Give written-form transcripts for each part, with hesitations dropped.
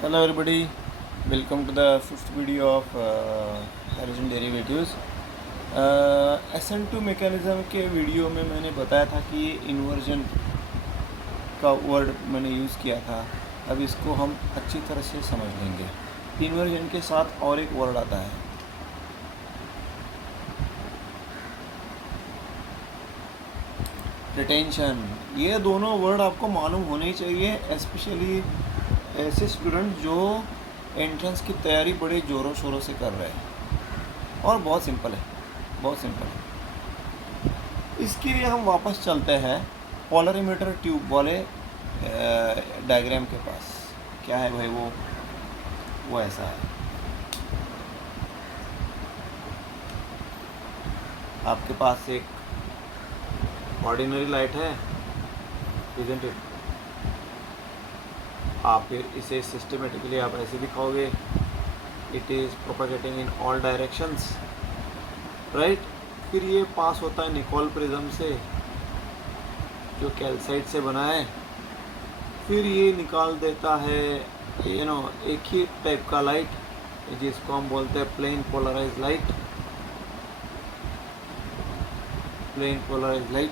Hello everybody, welcome to the fifth video of halogen derivatives. SN2 mechanism के video में मैंने बताया था कि ये इन्वर्जन का वर्ड मैंने यूज़ किया था. अब इसको हम अच्छी तरह से समझ लेंगे. इन्वर्जन के साथ और एक वर्ड आता है, रिटेंशन. ये दोनों वर्ड आपको मालूम होने चाहिए, स्पेशली ऐसे स्टूडेंट जो एंट्रेंस की तैयारी बड़े ज़ोरों शोरों से कर रहे हैं. और बहुत सिंपल है, बहुत सिंपल है. इसके लिए हम वापस चलते हैं पोलरीमीटर ट्यूब वाले डायग्राम के पास. क्या है भाई वो ऐसा है. आपके पास एक ऑर्डिनरी लाइट है, इज़न्ट इट. आप इसे सिस्टमेटिकली आप ऐसे दिखाओगे, it is propagating in all directions, right. फिर ये पास होता है निकोल प्रिज्म से, जो कैल्साइट से बना है. फिर ये निकाल देता है एक ही टाइप का लाइट, जिसको हम बोलते हैं plane polarise light. Plane polarise light.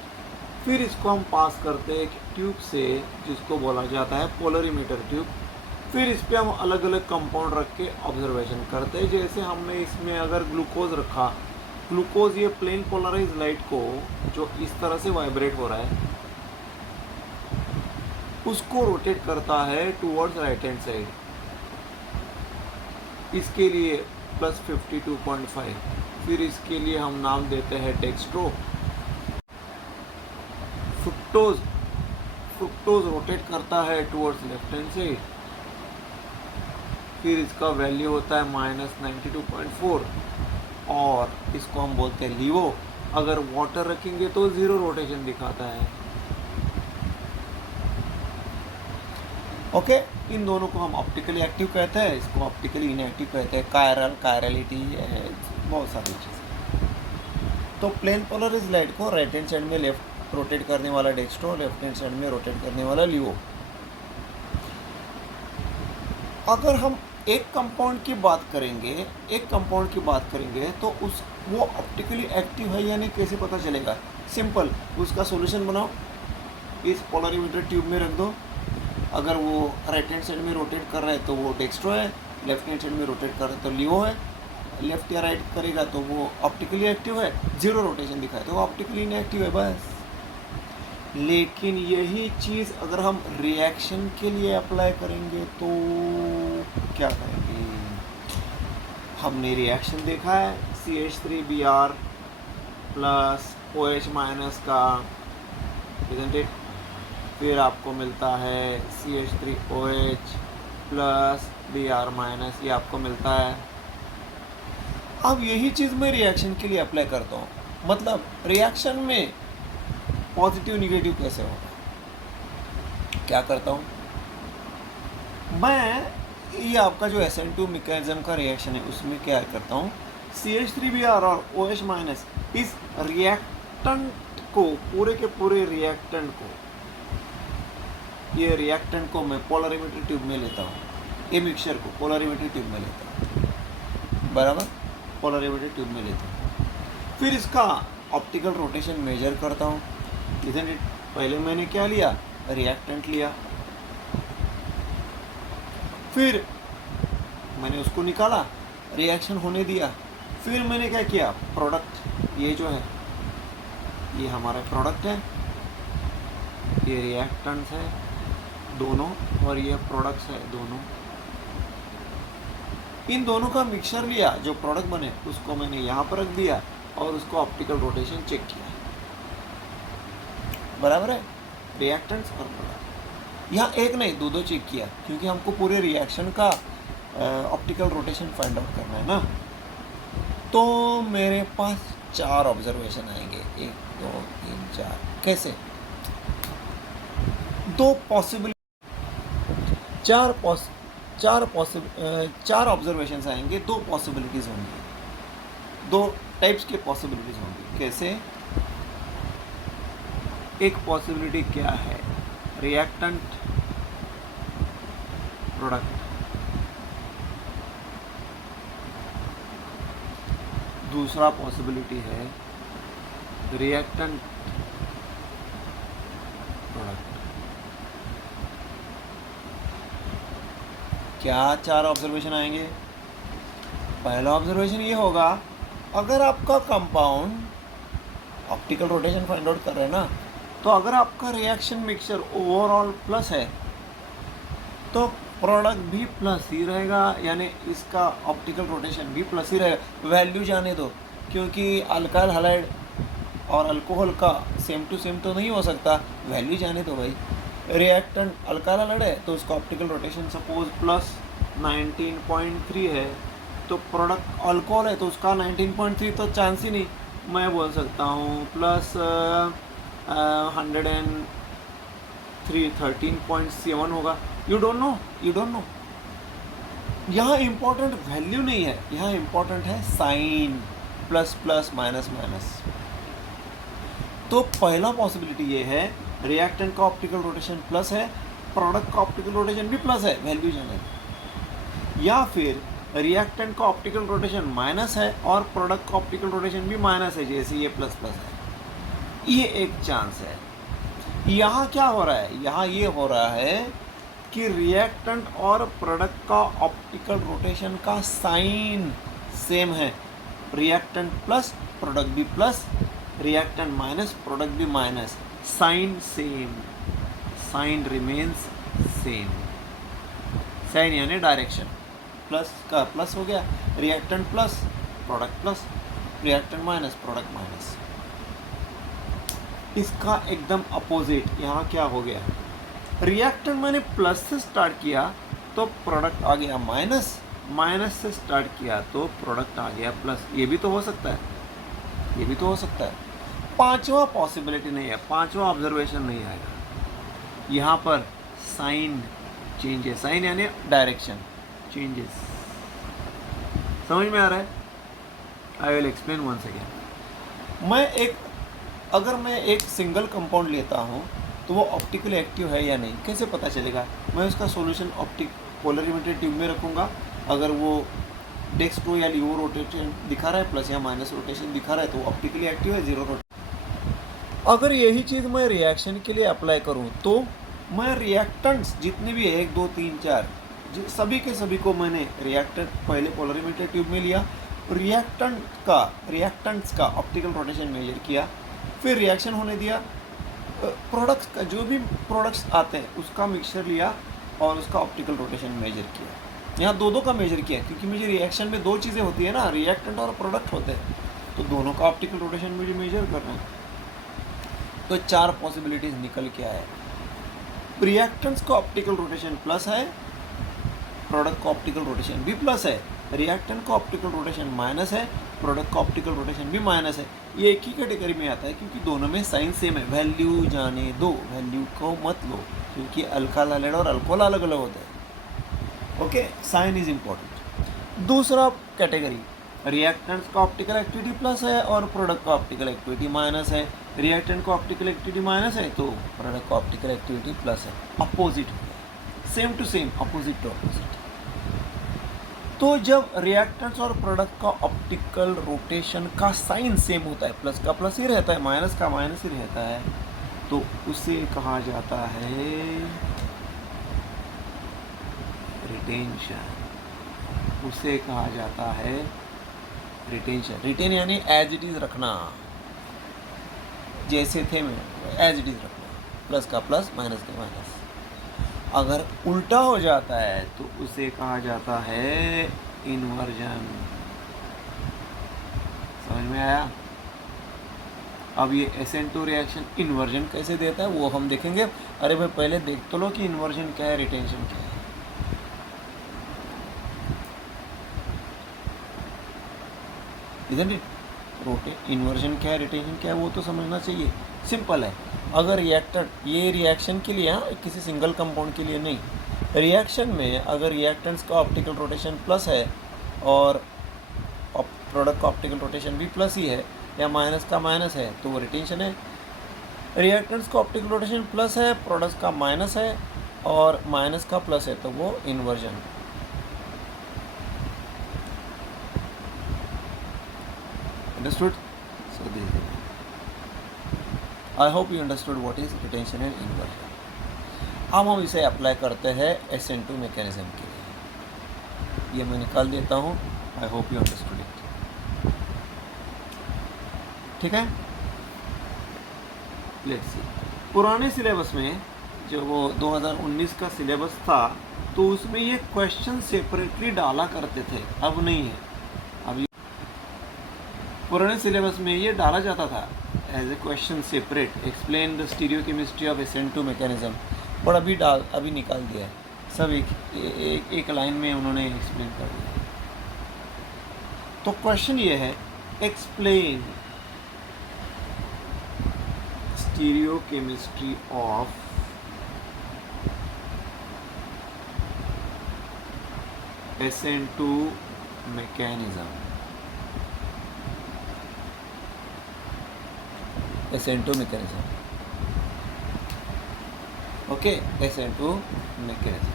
फिर इसको हम पास करते हैं एक ट्यूब से, जिसको बोला जाता है पोलरीमीटर ट्यूब. फिर इस पर हम अलग अलग कंपाउंड रख के ऑब्जर्वेशन करते हैं. जैसे हमने इसमें अगर ग्लूकोज रखा, ग्लूकोज ये प्लेन पोलराइज लाइट को जो इस तरह से वाइब्रेट हो रहा है, उसको रोटेट करता है टूवर्ड्स राइट हैंड साइड. इसके लिए +52.5. फिर इसके लिए हम नाम देते हैं डेक्स्ट्रो. फ्रुक्टोज रोटेट करता है टूवर्ड्स लेफ्ट हैंड साइड. फिर इसका वैल्यू होता है -92.4, और इसको हम बोलते हैं लीवो. अगर वाटर रखेंगे तो 0 रोटेशन दिखाता है. ओके. इन दोनों को हम ऑप्टिकली एक्टिव कहते हैं, इसको ऑप्टिकली इनएक्टिव कहते हैं. कायरलिटी, बहुत सारी चीज़ें. तो प्लेन पोलराइज लाइट को राइट हैंड साइड में लेफ्ट रोटेट करने वाला डेक्स्ट्रो, लेफ्ट हैंड साइड में रोटेट करने वाला लीवो. अगर हम एक कंपाउंड की बात करेंगे तो वो ऑप्टिकली एक्टिव है या नहीं कैसे पता चलेगा. सिंपल, उसका सॉल्यूशन बनाओ, इस पोलरीमीटर ट्यूब में रख दो. अगर वो राइट हैंड साइड में रोटेट कर रहा है तो वो डेक्स्ट्रो है, लेफ्ट हैंड साइड में रोटेट कर रहा है तो लीवो है. लेफ्ट या राइट करेगा तो वो ऑप्टिकली एक्टिव है, 0 रोटेशन दिखाए तो वो ऑप्टिकली इनएक्टिव है, बस. लेकिन यही चीज़ अगर हम रिएक्शन के लिए अप्लाई करेंगे तो क्या करेंगे. हमने रिएक्शन देखा है CH3Br प्लस OH माइनस का, इज़न्ट इट. फिर आपको मिलता है CH3OH प्लस Br माइनस, ये आपको मिलता है. अब यही चीज़ मैं रिएक्शन के लिए अप्लाई करता हूँ. मतलब रिएक्शन में पॉजिटिव निगेटिव कैसे होगा. क्या करता हूँ मैं, ये आपका जो SN2 मैकेनिज़्म का रिएक्शन है उसमें क्या करता हूँ, CH3Br और OH माइनस, इस रिएक्टेंट को, पूरे के पूरे रिएक्टेंट को, ये रिएक्टेंट को मैं पोलरीमीटर ट्यूब में लेता हूँ. ये मिक्सचर को पोलरीमीटर ट्यूब में लेता हूँ, बराबर, पोलरीमीटर ट्यूब में लेता हूँ. फिर इसका ऑप्टिकल रोटेशन मेजर करता हूँ. इधर पहले मैंने क्या लिया, रिएक्टेंट लिया. फिर मैंने उसको निकाला, रिएक्शन होने दिया. फिर मैंने क्या किया, प्रोडक्ट, ये जो है ये हमारा प्रोडक्ट है, ये रिएक्टेंट्स है दोनों, और ये प्रोडक्ट्स है दोनों. इन दोनों का मिक्सचर लिया, जो प्रोडक्ट बने उसको मैंने यहाँ पर रख दिया और उसको ऑप्टिकल रोटेशन चेक किया, बराबर है. रिएक्टेंट्स और प्रोडक्ट, यहाँ एक नहीं दो चेक किया, क्योंकि हमको पूरे रिएक्शन का ऑप्टिकल रोटेशन फाइंड आउट करना है ना. तो मेरे पास 4 ऑब्जर्वेशन आएंगे, 1 2 3 4. कैसे, 4 ऑब्जर्वेशंस आएंगे, 2 पॉसिबिलिटीज़ होंगी, 2 टाइप्स के पॉसिबिलिटीज़ होंगी. कैसे, एक पॉसिबिलिटी क्या है, रिएक्टेंट प्रोडक्ट, दूसरा पॉसिबिलिटी है रिएक्टेंट प्रोडक्ट। क्या 4 ऑब्जर्वेशन आएंगे? पहला ऑब्जर्वेशन ये होगा, अगर आपका compound optical rotation find out कर रहे हैं ना, तो अगर आपका रिएक्शन मिक्सचर ओवरऑल प्लस है तो प्रोडक्ट भी प्लस ही रहेगा, यानी इसका ऑप्टिकल रोटेशन भी प्लस ही रहेगा। वैल्यू जाने दो, क्योंकि अल्काइल हैलाइड और अल्कोहल का सेम टू सेम तो नहीं हो सकता, वैल्यू जाने दो भाई। रिएक्टेंट अल्काइल हैलाइड है तो उसका ऑप्टिकल रोटेशन सपोज प्लस 19.3 है, तो प्रोडक्ट अल्कोहल है तो उसका 19.3 तो चांस ही नहीं। मैं बोल सकता हूँ प्लस 13.7 होगा। You don't know. यहाँ इम्पोर्टेंट वैल्यू नहीं है, यहाँ इम्पोर्टेंट है sign, plus plus minus minus. तो पहला पॉसिबिलिटी ये है, रिएक्टेंट का ऑप्टिकल रोटेशन प्लस है, प्रोडक्ट का ऑप्टिकल रोटेशन भी प्लस है, वैल्यू जाने दो। या फिर रिएक्टेंट का ऑप्टिकल रोटेशन माइनस है और प्रोडक्ट का ऑप्टिकल रोटेशन भी माइनस है, जैसे ये प्लस प्लस है। ये एक चांस है। यहाँ क्या हो रहा है? यहाँ ये हो रहा है कि रिएक्टेंट और प्रोडक्ट का ऑप्टिकल रोटेशन का साइन सेम है। रिएक्टेंट प्लस, प्रोडक्ट भी प्लस, रिएक्टेंट माइनस, प्रोडक्ट भी minus, sign same, sign remains same. Sign यानी डायरेक्शन, प्लस का प्लस हो गया, reactant plus, product plus, reactant minus, product minus. इसका एकदम अपोजिट यहाँ क्या हो गया, रिएक्टेंट मैंने प्लस से स्टार्ट किया तो प्रोडक्ट आ गया माइनस, माइनस से स्टार्ट किया तो प्रोडक्ट आ गया प्लस। ये भी तो हो सकता है, ये भी तो हो सकता है। पांचवा पॉसिबिलिटी नहीं है, पांचवा ऑब्जर्वेशन नहीं आएगा। यहाँ पर साइन चेंजेस, साइन यानी डायरेक्शन चेंजेस। समझ में आ रहा है? I will explain once again. अगर मैं एक सिंगल कंपाउंड लेता हूँ तो वो ऑप्टिकली एक्टिव है या नहीं कैसे पता चलेगा? मैं उसका सॉल्यूशन पोलरिमीटर ट्यूब में रखूँगा। अगर वो डेक्स्ट्रो या लिवो रोटेशन दिखा रहा है, प्लस या माइनस रोटेशन दिखा रहा है, तो वो ऑप्टिकली एक्टिव है, जीरो रोटेशन। अगर यही चीज़ मैं रिएक्शन के लिए अप्लाई करूँ तो मैं रिएक्टेंट्स जितने भी है 1 2 3 4 सभी के सभी को मैंने रिएक्टेंट पहले पोलरिमीटर ट्यूब में लिया, रिएक्टेंट्स का ऑप्टिकल रोटेशन मेजर किया, फिर रिएक्शन होने दिया, प्रोडक्ट्स का जो भी प्रोडक्ट्स आते हैं उसका मिक्सचर लिया और उसका ऑप्टिकल रोटेशन मेजर किया। यहाँ दो का मेजर किया, क्योंकि मुझे रिएक्शन में 2 चीज़ें होती है ना, रिएक्टेंट और प्रोडक्ट होते हैं, तो दोनों का ऑप्टिकल रोटेशन मुझे मेजर करना है। तो 4 पॉसिबिलिटीज़ निकल के आए। रिएक्टेंट्स का ऑप्टिकल रोटेशन प्लस है, प्रोडक्ट का ऑप्टिकल रोटेशन भी प्लस है, रिएक्टेंट का ऑप्टिकल रोटेशन माइनस है, प्रोडक्ट का ऑप्टिकल रोटेशन भी माइनस है। ये एक ही कैटेगरी में आता है क्योंकि दोनों में साइन सेम है। वैल्यू जाने दो, वैल्यू को मत लो, क्योंकि अल्काइल हैलाइड और अल्कोहल अलग अलग होते हैं। Okay, sign is important. दूसरा कैटेगरी, रिएक्टेंट्स का ऑप्टिकल एक्टिविटी प्लस है और प्रोडक्ट का ऑप्टिकल एक्टिविटी माइनस है। रिएक्टेंट का ऑप्टिकल एक्टिविटी माइनस है तो प्रोडक्ट का ऑप्टिकल एक्टिविटी प्लस है। अपोजिट हो गया, same to same, opposite to opposite. तो जब रिएक्टेंट्स और प्रोडक्ट का ऑप्टिकल रोटेशन का साइन सेम होता है, प्लस का प्लस ही रहता है, माइनस का माइनस ही रहता है, तो उसे कहा जाता है रिटेंशन। उसे कहा जाता है रिटेंशन। रिटेन यानी एज इट इज़ रखना, जैसे थे मैं एज इट इज़ रखना, प्लस का प्लस, माइनस का माइनस। अगर उल्टा हो जाता है तो उसे कहा जाता है इन्वर्जन। समझ में आया? अब ये SN2 रिएक्शन इन्वर्जन कैसे देता है वो हम देखेंगे। अरे भाई पहले देख तो लो कि इन्वर्जन क्या है, रिटेंशन क्या है। इधर इन्वर्जन क्या है, रिटेंशन क्या है, वो तो समझना चाहिए। सिंपल है। अगर रिएक्टर, ये रिएक्शन के लिए, हाँ, किसी सिंगल कंपाउंड के लिए नहीं, रिएक्शन में अगर रिएक्टेंट्स का ऑप्टिकल रोटेशन प्लस है और प्रोडक्ट का ऑप्टिकल रोटेशन भी प्लस ही है या माइनस का माइनस है तो वो रिटेंशन है। रिएक्टेंट्स का ऑप्टिकल रोटेशन प्लस है, प्रोडक्ट्स का माइनस है और माइनस का प्लस है तो वो inversion. Understood? So this, I hope you understood what is retention and inversion. अब हम इसे अप्लाई करते हैं SN2 मैकेनिज्म के लिए। ये मैं निकाल देता हूँ। I hope you understood it. ठीक है, लेट्स सी। पुराने सिलेबस में जो वो 2019 का सिलेबस था, तो उसमें ये क्वेश्चन सेपरेटली डाला करते थे, अब नहीं है। अभी पुराने सिलेबस में ये डाला जाता था as a question separate, explain the stereochemistry of SN2 mechanism, पर अभी निकाल दिया है सब, एक लाइन में उन्होंने एक्सप्लेन कर दिया। तो क्वेश्चन ये है, explain stereochemistry of SN2 mechanism, SN2 mechanism, okay, SN2 mechanism.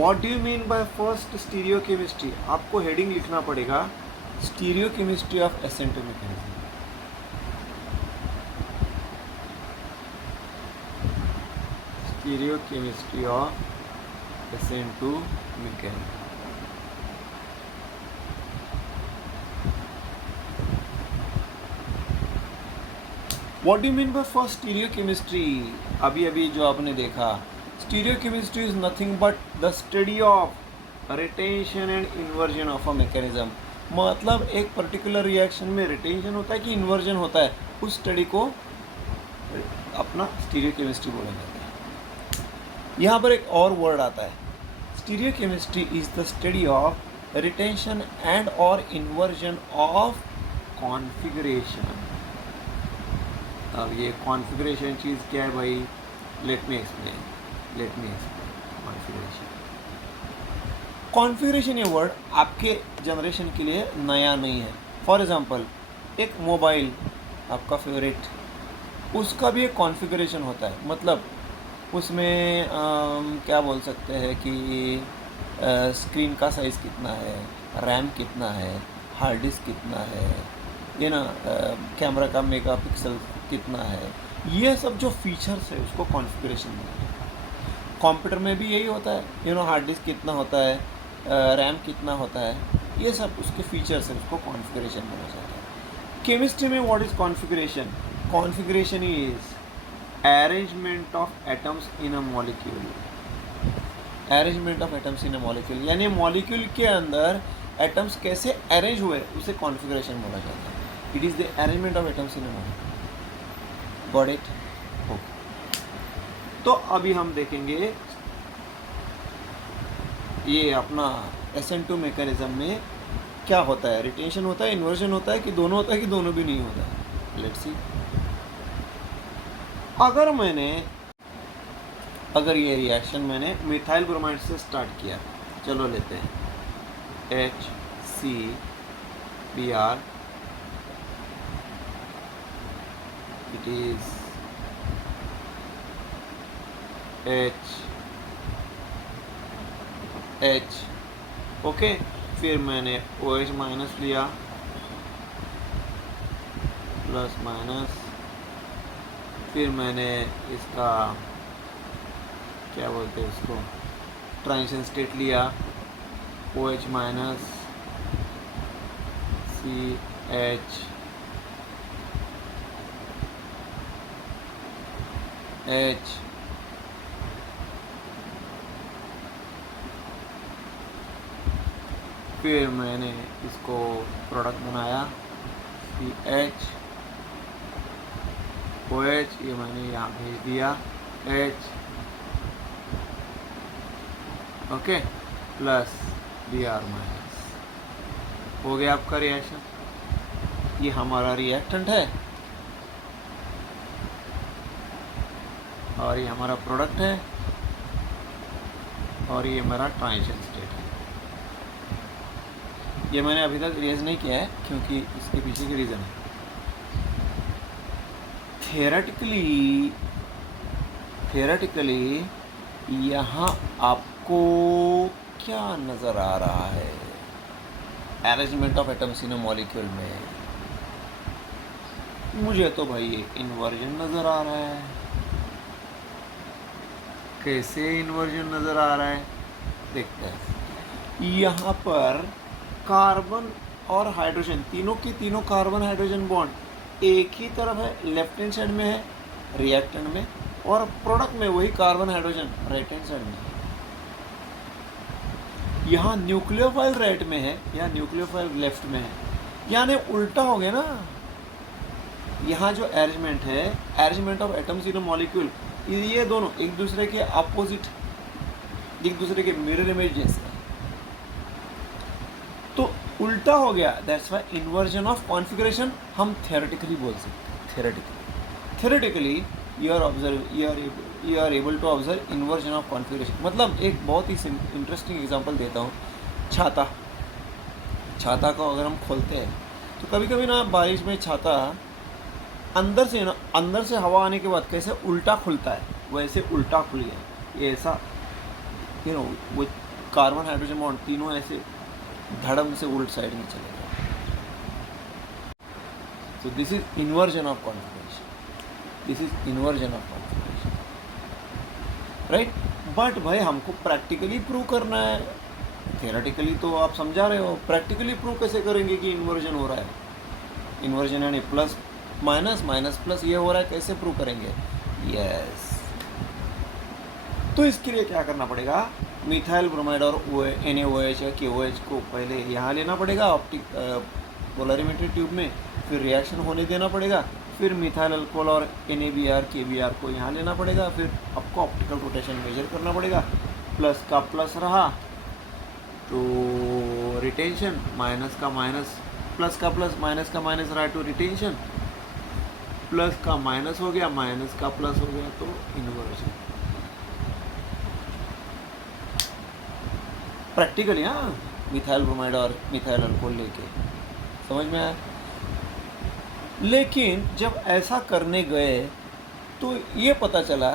What do you mean by first stereochemistry? आपको हेडिंग लिखना पड़ेगा, stereochemistry of SN2 mechanism. Stereochemistry of SN2 mechanism. What do you mean by first stereochemistry? अभी जो आपने देखा, stereochemistry is nothing but the study of retention and inversion of a mechanism. मतलब एक particular reaction में retention होता है कि इन्वर्जन होता है, उस स्टडी को अपना स्टीरियोकेमिस्ट्री बोलेंगे। यहाँ पर एक और वर्ड आता है, stereochemistry is the study of retention and और इन्वर्जन ऑफ कॉन्फ़िगरेशन। अब ये कॉन्फ़िगरेशन चीज़ क्या है भाई? Let me explain configuration. Configuration ये वर्ड आपके जनरेशन के लिए नया नहीं है। फॉर एग्ज़ाम्पल, एक मोबाइल आपका फेवरेट, उसका भी एक कॉन्फ़िगरेशन होता है। मतलब उसमें क्या बोल सकते हैं कि स्क्रीन का साइज़ कितना है, रैम कितना है, हार्ड डिस्क कितना है, ये ना कैमरा का मेगापिक्सल कितना है, ये सब जो फीचर्स है उसको कॉन्फ़िगरेशन बोलते हैं। कंप्यूटर में भी यही होता है, हार्ड डिस्क कितना होता है, रैम कितना होता है, ये सब उसके फीचर्स है, उसको कॉन्फ़िगरेशन बोला जाता है। केमिस्ट्री में what is configuration? Configuration is arrangement of atoms in a molecule. Arrangement of atoms in a molecule यानी मॉलिक्यूल के अंदर एटम्स कैसे अरेंज हुए, उसे कॉन्फ़िगरेशन बोला जाता है। It is the arrangement of atoms in a molecule. Got it? Okay, तो अभी हम देखेंगे ये अपना SN2 मैकेनिज्म में क्या होता है। रिटेंशन होता है, इन्वर्जन होता है, कि दोनों होता है, कि दोनों भी नहीं होता है। Let's see. अगर ये रिएक्शन मैंने मिथाइल ब्रोमाइड से स्टार्ट किया, चलो लेते हैं HCBr, it is H, okay. फिर मैंने OH माइनस लिया, प्लस माइनस, फिर मैंने इसका क्या बोलते हैं उसको, ट्रांजिशन स्टेट लिया, OH माइनस CH H, फिर मैंने इसको प्रोडक्ट बनाया CH OH, ये मैंने यहाँ भेज दिया H, okay, plus Br minus. हो गया आपका रिएक्शन। ये हमारा रिएक्टेंट है और ये हमारा प्रोडक्ट है और ये मेरा ट्रांजिशन स्टेट है। ये मैंने अभी तक रेज नहीं किया है क्योंकि इसके पीछे की रीज़न है। थियोरेटिकली यहाँ आपको क्या नज़र आ रहा है? Arrangement of atoms in a molecule में मुझे तो भाई ये इन्वर्जन नज़र आ रहा है। कैसे इन्वर्जन नज़र आ रहा है देखते हैं। यहाँ पर कार्बन और हाइड्रोजन तीनों की तीनों कार्बन हाइड्रोजन बॉन्ड एक ही तरफ है, लेफ्ट हैंड साइड में है रिएक्टेंट में, और प्रोडक्ट में वही carbon hydrogen right hand side में। यहाँ न्यूक्लियोफाइल राइट में है या न्यूक्लियोफाइल लेफ्ट में है, यानी उल्टा हो गया ना। यहाँ जो अरेंजमेंट है, arrangement of atoms in a molecule, ये दोनों एक दूसरे के अपोजिट, एक दूसरे के मिरर इमेज जैसे है, तो उल्टा हो गया। That's why inversion of configuration हम थ्योरेटिकली बोल सकते हैं। Theoretically you are able to observe inversion of configuration. मतलब एक बहुत ही इंटरेस्टिंग एग्जांपल देता हूँ। छाता को अगर हम खोलते हैं तो कभी कभी ना बारिश में छाता अंदर से हवा आने के बाद कैसे उल्टा खुलता है, वैसे उल्टा खुल गया। ये ऐसा वो कार्बन हाइड्रोजन बॉन्ड तीनों ऐसे धड़म से उल्ट साइड में चले गए। तो this is inversion of configuration, this is inversion of configuration, right. But भाई हमको प्रैक्टिकली प्रूव करना है। थियोरेटिकली तो आप समझा रहे हो, प्रैक्टिकली प्रूव कैसे करेंगे कि इन्वर्जन हो रहा है? इन्वर्जन यानी प्लस माइनस, माइनस प्लस ये हो रहा है, कैसे प्रूव करेंगे? यस, तो इसके लिए क्या करना पड़ेगा? मिथाइल ब्रोमाइड और NaOH या KOH को पहले यहाँ लेना पड़ेगा पोलरिमेट्री ट्यूब में, फिर रिएक्शन होने देना पड़ेगा, फिर मिथाइल अल्कोहल और NaBr KBr को यहाँ लेना पड़ेगा, फिर आपको ऑप्टिकल रोटेशन मेजर करना पड़ेगा। प्लस का प्लस रहा तो रिटेंशन, माइनस का माइनस, प्लस का प्लस माइनस का माइनस रहा तो रिटेंशन, प्लस का माइनस हो गया, माइनस का प्लस हो गया तो इन्वर्जन। प्रैक्टिकली हाँ, मिथाइल ब्रोमाइड और मिथाइल अल्कोहल लेके, समझ में आया? लेकिन जब ऐसा करने गए तो ये पता चला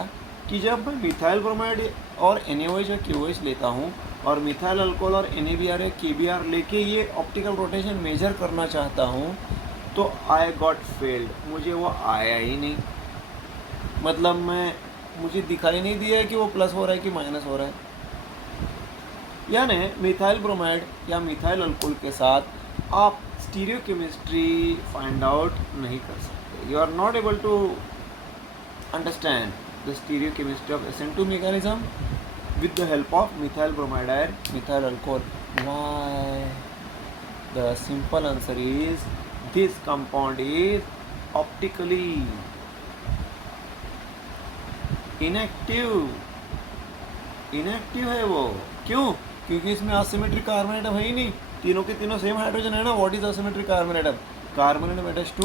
कि जब मैं मिथाइल ब्रोमाइड और NaOH या KOH लेता हूँ और मिथाइल अल्कोहल और NaBr या KBr लेके ये ऑप्टिकल रोटेशन मेजर करना चाहता हूँ तो आई गॉट फेल्ड, मुझे वो आया ही नहीं। मतलब मुझे दिखाई नहीं दिया कि वो प्लस हो रहा है कि माइनस हो रहा है। यानी मिथाइल ब्रोमाइड या मिथाइल अल्कोहल के साथ आप स्टीरियोकेमिस्ट्री फाइंड आउट नहीं कर सकते। You are not able to understand the stereochemistry of SN2 mechanism with the help of methyl bromide and methyl alcohol. Why? The simple answer is this compound is optically inactive है वो। क्यों? क्योंकि इसमें asymmetric carbon atom है ही नहीं, तीनों के तीनों सेम हाइड्रोजन है ना। What is asymmetric carbon atom? Carbon atom attach to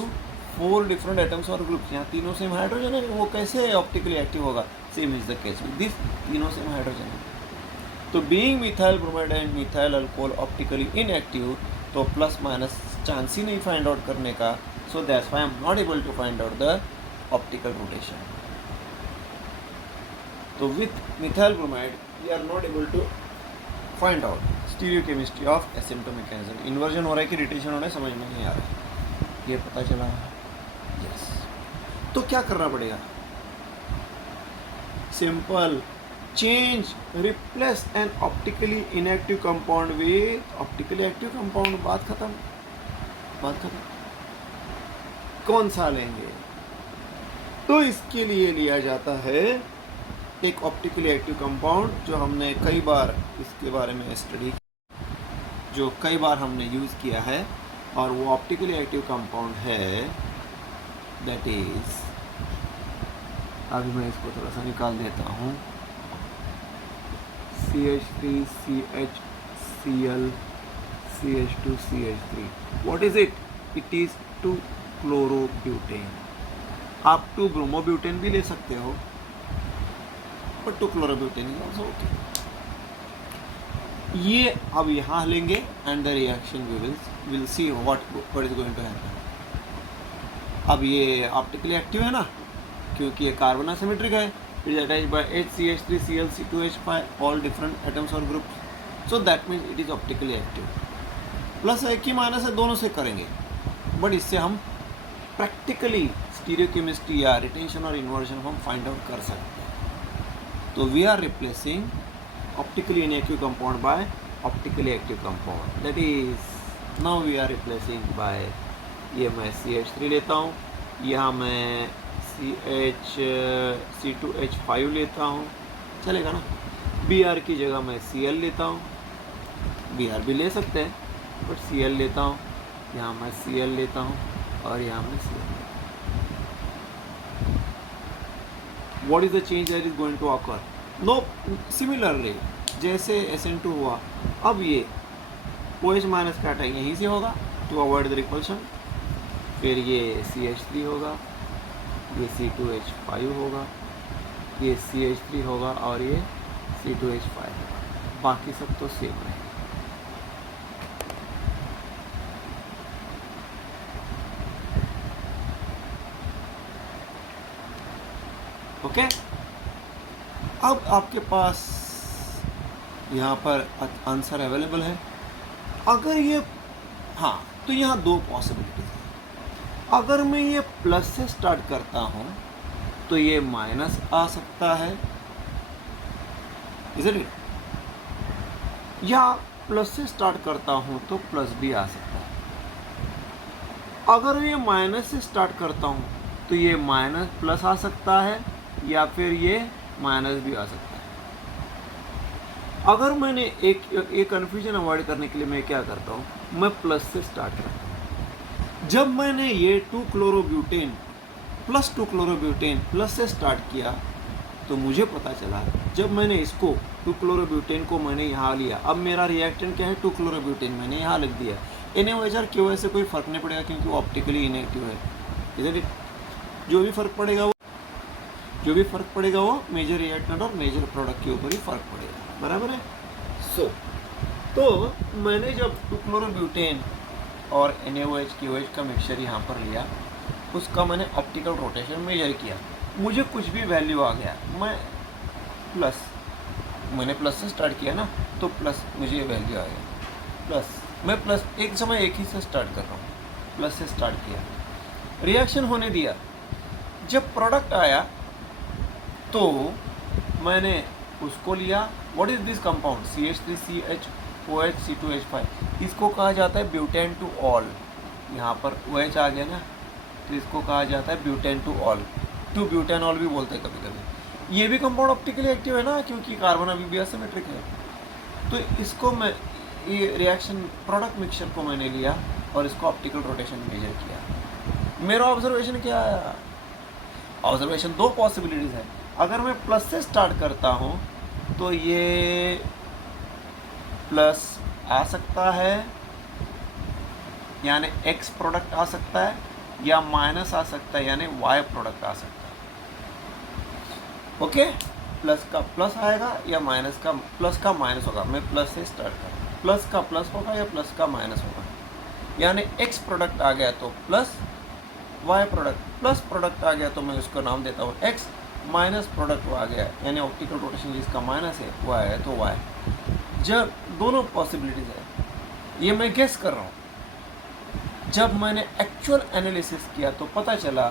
4 different atoms और ग्रुप्स। यहाँ तीनों सेम हाइड्रोजन है, वो कैसे ऑप्टिकली एक्टिव होगा? Same is the case with this, तीनों सेम हाइड्रोजन है। तो being methyl bromide and methyl alcohol optically inactive, तो प्लस माइनस चांस ही नहीं फाइंड आउट करने का। So that's why I am not able to find out the optical rotation. तो with methyl bromide we are not able to find out stereochemistry of SN2 mechanism। Inversion हो रहा है कि retention हो रहा है समझ में नहीं आ रहा है, ये पता चला। यस, तो क्या करना पड़ेगा? Simple, change, replace N optically inactive compound with optically active compound. बात खत्म, बात खत्म। कौन सा लेंगे? तो इसके लिए लिया जाता है एक ऑप्टिकली एक्टिव कंपाउंड जो हमने कई बार इसके बारे में स्टडी, जो कई बार हमने यूज़ किया है, और वो ऑप्टिकली एक्टिव कंपाउंड है दैट इज, अभी मैं इसको थोड़ा सा निकाल देता हूँ, CH3CHCl CH2CH3। What is it? It is 2-chlorobutain। आप 2-bromobutain भी ले सकते हो, but 2-chlorobutain is also okay। ये अब यहाँ लेंगे and the reaction we will see what is going to happen. अब ये ऑप्टिकली एक्टिव है ना, क्योंकि ये कार्बन असिमेट्रिक है। It is attached by HCH3Cl2H5 all different atoms और groups, so that means it is optically active. Plus है कि माइनस है, दोनों से करेंगे, बट इससे हम प्रैक्टिकली स्टीरियोकेमिस्ट्री या रिटेंशन और इन्वर्जन हम फाइंड आउट कर सकते हैं। तो we are replacing optically inactive compound by optically active compound, that is now we are replacing by, ये मैं CH3 लेता हूँ, यहाँ मैं C2H5 लेता हूँ, चलेगा ना। Br की जगह मैं Cl लेता हूँ, Br भी ले सकते हैं बट Cl लेता हूँ, यहाँ मैं Cl लेता हूँ और यहाँ मैं Cl लेता हूँ। What is the change that is going to occur? No, similarly जैसे SN2 हुआ, अब ये OH माइनस का अटैक यहीं से होगा टू अवॉइड द रिपल्शन, फिर ये CH3 होगा, ये C2H5 होगा, ये CH3 होगा और ये C2H5 होगा, बाकी सब तो सेम है। ओके, अब आपके पास यहाँ पर आंसर अवेलेबल है। अगर ये, हाँ, तो यहाँ दो पॉसिबिलिटीज है। अगर मैं ये प्लस से स्टार्ट करता हूँ तो ये माइनस आ सकता है, इज़न्ट इट? या प्लस से स्टार्ट करता हूँ तो प्लस भी आ सकता है। अगर ये माइनस से स्टार्ट करता हूँ तो ये माइनस प्लस आ सकता है या फिर ये माइनस भी आ सकता है। अगर मैंने एक कन्फ्यूजन अवॉइड करने के लिए मैं क्या करता हूँ, मैं प्लस से स्टार्ट करता हूँ। जब मैंने ये 2-क्लोरोब्यूटेन प्लस 2-क्लोरोब्यूटेन प्लस से स्टार्ट किया तो मुझे पता चला, जब मैंने इसको 2-क्लोरोब्यूटेन को मैंने यहाँ लिया, अब मेरा रिएक्टेंट क्या है, 2-क्लोरोब्यूटेन मैंने यहाँ लिख दिया। NaOH की वजह से कोई फ़र्क नहीं पड़ेगा क्योंकि वो ऑप्टिकली इनएक्टिव है, इधर जो भी फ़र्क पड़ेगा वो मेजर रिएक्टेंट और मेजर प्रोडक्ट के ऊपर ही फ़र्क पड़ेगा, बराबर है। तो मैंने जब 2-क्लोरोब्यूटेन और NaOH की OH का मिक्सचर यहाँ पर लिया, उसका मैंने ऑप्टिकल रोटेशन मेजर किया, मुझे कुछ भी वैल्यू आ गया, मैंने प्लस से स्टार्ट किया ना, तो प्लस मुझे वैल्यू आ गया प्लस। मैं प्लस एक समय एक ही से स्टार्ट कर रहा हूँ, प्लस से स्टार्ट किया, रिएक्शन होने दिया, जब प्रोडक्ट आया तो मैंने उसको लिया। What is this compound, CH3CHOH C2H5, इसको कहा जाता है ब्यूटेन टू ऑल। यहाँ पर OH आ गया ना, तो इसको कहा जाता है butane two ol, two butanol भी बोलते हैं कभी कभी। ये भी कंपाउंड ऑप्टिकली एक्टिव है ना, क्योंकि कार्बन अभी भी असिमेट्रिक है। तो इसको मैं, ये रिएक्शन प्रोडक्ट मिक्सचर को मैंने लिया और इसको ऑप्टिकल रोटेशन मेजर किया। मेरा ऑब्जर्वेशन क्या आया, ऑब्जर्वेशन दो पॉसिबिलिटीज़ है। अगर मैं प्लस से स्टार्ट करता हूँ तो ये प्लस आ सकता है, यानी X प्रोडक्ट आ सकता है, या माइनस आ सकता है, यानी Y प्रोडक्ट आ सकता है। ओके, प्लस का प्लस आएगा या माइनस का प्लस का माइनस होगा। मैं प्लस से स्टार्ट करूँ, प्लस का प्लस होगा या प्लस का माइनस होगा, यानी X प्रोडक्ट आ गया तो plus, Y product plus product आ गया तो मैं उसका नाम देता हूँ X, माइनस प्रोडक्ट आ गया यानी ऑप्टिकल रोटेशन जिसका माइनस है वो आया तो Y। जब दोनों पॉसिबिलिटीज़ है, ये मैं गेस कर रहा हूँ। जब मैंने एक्चुअल एनालिसिस किया तो पता चला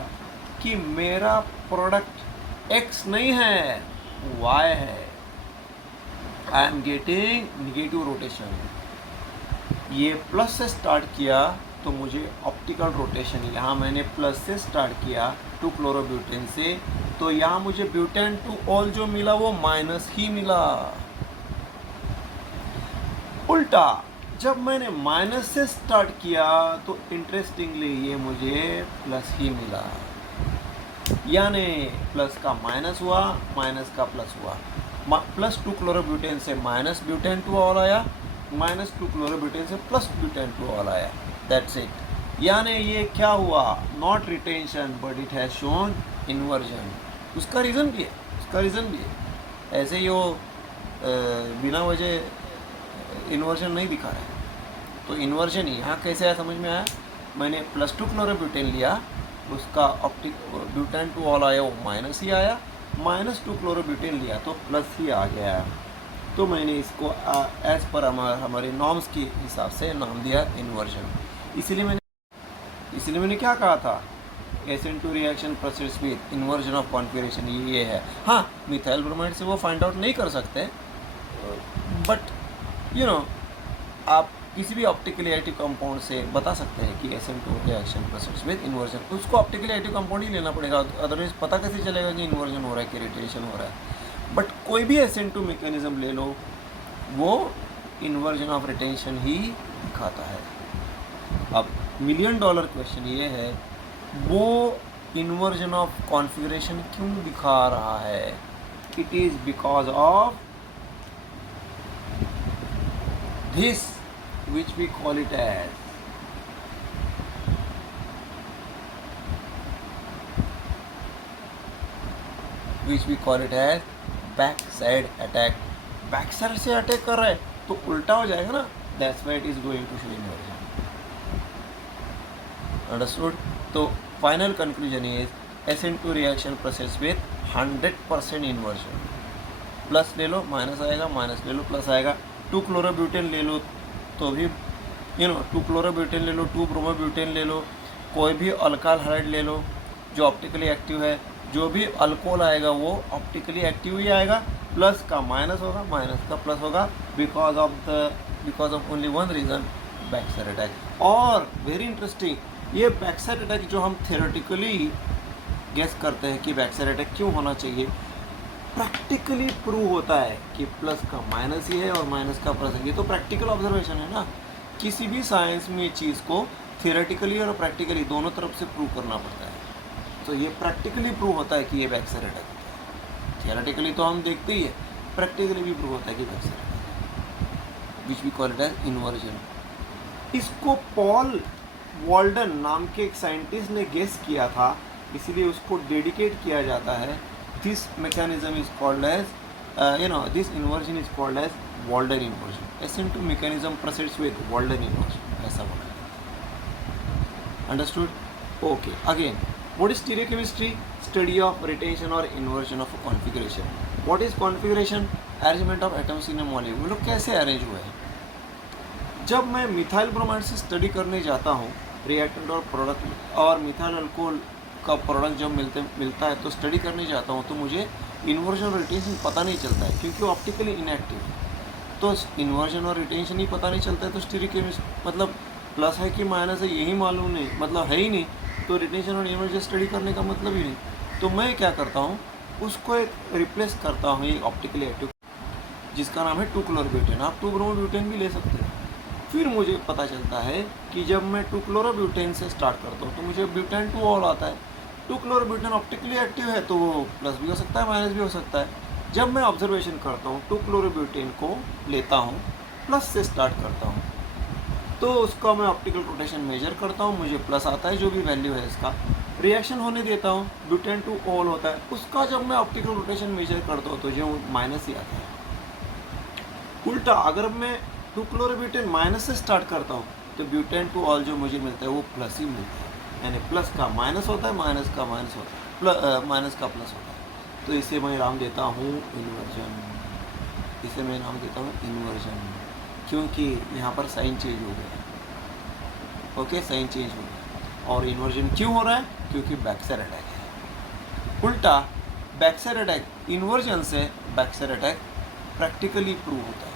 कि मेरा प्रोडक्ट X नहीं है, Y है। I am getting negative rotation. ये प्लस से स्टार्ट किया तो मुझे ऑप्टिकल रोटेशन, यहाँ मैंने प्लस से स्टार्ट किया 2-क्लोरोब्यूटेन से, तो यहाँ मुझे ब्यूटेन टू ऑल जो मिला वो माइनस ही मिला। उल्टा जब मैंने माइनस से स्टार्ट किया तो इंटरेस्टिंगली ये मुझे प्लस ही मिला, यानी प्लस का माइनस हुआ, माइनस का प्लस हुआ। प्लस 2-क्लोरोब्यूटेन से माइनस ब्यूटेन टू ऑल आया, माइनस 2-क्लोरोब्यूटेन से प्लस ब्यूटेन टू ऑल आया, दैट्स इट। यानी ये क्या हुआ, not retention but it has shown inversion. उसका रीज़न भी है, ऐसे ही वो बिना वजह इन्वर्जन नहीं दिखा रहा है। तो इन्वर्जन यहाँ कैसे आया समझ में आया, मैंने प्लस 2-क्लोरोब्यूटेन लिया, उसका ब्यूटेन टू ऑल आया वो माइनस ही आया, माइनस 2-क्लोरोब्यूटेन लिया तो प्लस ही आ गया। तो मैंने इसको एज पर हमारे नॉर्म्स के हिसाब से नाम दिया इन्वर्जन। इसलिए मैंने क्या कहा था, SN2 reaction process with inversion of configuration ये है। हाँ, मिथाइल ब्रोमाइड से वो फाइंड आउट नहीं कर सकते, बट यू नो आप किसी भी ऑप्टिकली एक्टिव कंपाउंड से बता सकते हैं कि SN2 reaction process with inversion, उसको ऑप्टिकली एक्टिव कंपाउंड ही लेना पड़ेगा, अदरवाइज पता कैसे चलेगा कि इन्वर्जन हो रहा है कि रिटेशन हो रहा है। बट कोई भी SN2 मैकेनिज्म ले लो, वो इन्वर्जन ऑफ रिटेंशन ही दिखाता है। अब $1 मिलियन क्वेश्चन ये है, वो इन्वर्जन ऑफ कॉन्फ़िगरेशन क्यों दिखा रहा है? It is because of this which we call it as back side attack. Back side से अटैक कर रहा है तो उल्टा हो जाएगा ना, that's why it is going to show inversion. Understood? तो final conclusion is SN2 reaction process with 100% inversion. Plus ले लो माइनस आएगा, माइनस ले लो प्लस आएगा। 2 क्लोरोब्यूटेन ले लो तो भी 2 क्लोरोब्यूटेन ले लो, 2 ब्रोमोब्यूटेन ले लो, कोई भी अल्काइल हाइड ले लो जो ऑप्टिकली एक्टिव है, जो भी अल्कोहल आएगा वो ऑप्टिकली एक्टिव ही आएगा। प्लस का माइनस होगा, माइनस का प्लस होगा, because of only one reason, back side attack. और वेरी इंटरेस्टिंग, ये बैक साइड अटैक जो हम थ्योरेटिकली गेस करते हैं कि बैक साइड अटैक क्यों होना चाहिए, प्रैक्टिकली प्रूव होता है कि प्लस का माइनस ही है और माइनस का प्लस है। ये तो प्रैक्टिकल ऑब्जर्वेशन है ना। किसी भी साइंस में चीज़ को थियोरेटिकली और प्रैक्टिकली दोनों तरफ से प्रूव करना पड़ता है। तो ये प्रैक्टिकली प्रूव होता है कि ये बैक साइड अटैक है। थियोरेटिकली तो हम देखते ही है, प्रैक्टिकली भी प्रूव होता है कि back side attack, which we call it as inversion. इसको पॉल वॉल्डन नाम के एक साइंटिस्ट ने गेस किया था, इसलिए उसको डेडिकेट किया जाता है। This mechanism is called as, this inversion is called as Walden inversion. SN2 mechanism proceeds with Walden inversion. ऐसा बोला है। Understood? Okay. Again, what is stereochemistry? Study of retention or inversion of a configuration. What is configuration? Arrangement of atoms in a molecule. वो लोग कैसे arrange हुए हैं? जब मैं मिथाइल ब्रोमाइड से स्टडी करने जाता हूँ, रिएक्टेंट और प्रोडक्ट और मिथाइल अल्कोहल का प्रोडक्ट जब मिलता है तो स्टडी करने जाता हूँ, तो मुझे इन्वर्जन और रिटेंशन पता नहीं चलता है क्योंकि वो ऑप्टिकली इनएक्टिव है। तो इन्वर्जन और रिटेंशन ही पता नहीं चलता है तो स्टीरियोकेमिस्ट्री मतलब प्लस है कि माइनस है यही मालूम नहीं, मतलब है ही नहीं, तो रिटेंशन और इन्वर्जन स्टडी करने का मतलब ही नहीं। तो मैं क्या करता हूँ, उसको एक रिप्लेस करता हूँ एक ऑप्टिकली एक्टिव जिसका नाम है 2 क्लोरोब्यूटेन। आप 2 ब्रोमोब्यूटेन भी ले सकते हैं। फिर मुझे पता चलता है कि जब मैं 2 क्लोरोब्यूटेन से स्टार्ट करता हूँ तो मुझे ब्यूटेन 2 ऑल आता है। 2 क्लोरोब्यूटेन ऑप्टिकली एक्टिव है तो वो प्लस भी हो सकता है, माइनस भी हो सकता है। जब मैं ऑब्जर्वेशन करता हूँ 2 क्लोरोब्यूटेन को लेता हूँ, प्लस से स्टार्ट करता हूँ, तो उसका मैं ऑप्टिकल रोटेशन मेजर करता हूँ, मुझे प्लस आता है जो भी वैल्यू है इसका। रिएक्शन होने देता हूँ, ब्यूटेन 2 ऑल होता है, उसका जब मैं ऑप्टिकल रोटेशन मेजर करता हूँ तो जो माइनस ही आता है। उल्टा अगर मैं 2 क्लोरोब्यूटेन माइनस से स्टार्ट करता हूँ तो ब्यूटेन 2 ऑल जो मुझे मिलता है वो प्लस ही मिलता है, यानी प्लस का माइनस होता है, माइनस का माइनस होता है, माइनस का प्लस होता है। तो इसे मैं नाम देता हूँ इन्वर्जन, इसे मैं नाम देता हूँ इन्वर्जन, क्योंकि यहाँ पर साइन चेंज हो गया। ओके, साइन चेंज हो गया। और इन्वर्जन क्यों हो रहा है? क्योंकि बैक साइड अटैक है। उल्टा बैक साइड अटैक इन्वर्जन से back side attack practically prove होता है।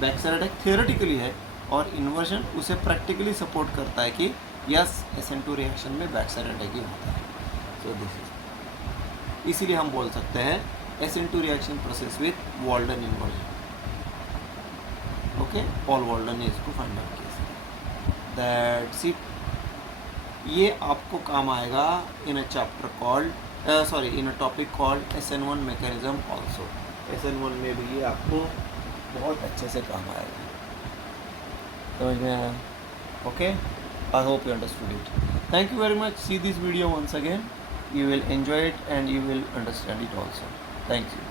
बैक साइड अटैक थियोरेटिकली है और इन्वर्जन उसे प्रैक्टिकली सपोर्ट करता है कि यस SN2 रिएक्शन में बैक साइड अटैक ही होता है। सो दिस इज, इसीलिए हम बोल सकते हैं SN2 reaction process with Walden inversion. Okay, Paul Walden ने इसको फाइंड आउट किया। That's it. ये आपको काम आएगा in a chapter called in a topic called SN1 mechanism also. SN1 में भी ये आपको बहुत अच्छे से काम आएगा। समझ में आया? Okay, I hope you understood it. Thank you very much. See this video once again. You will enjoy it and you will understand it also. Thank you.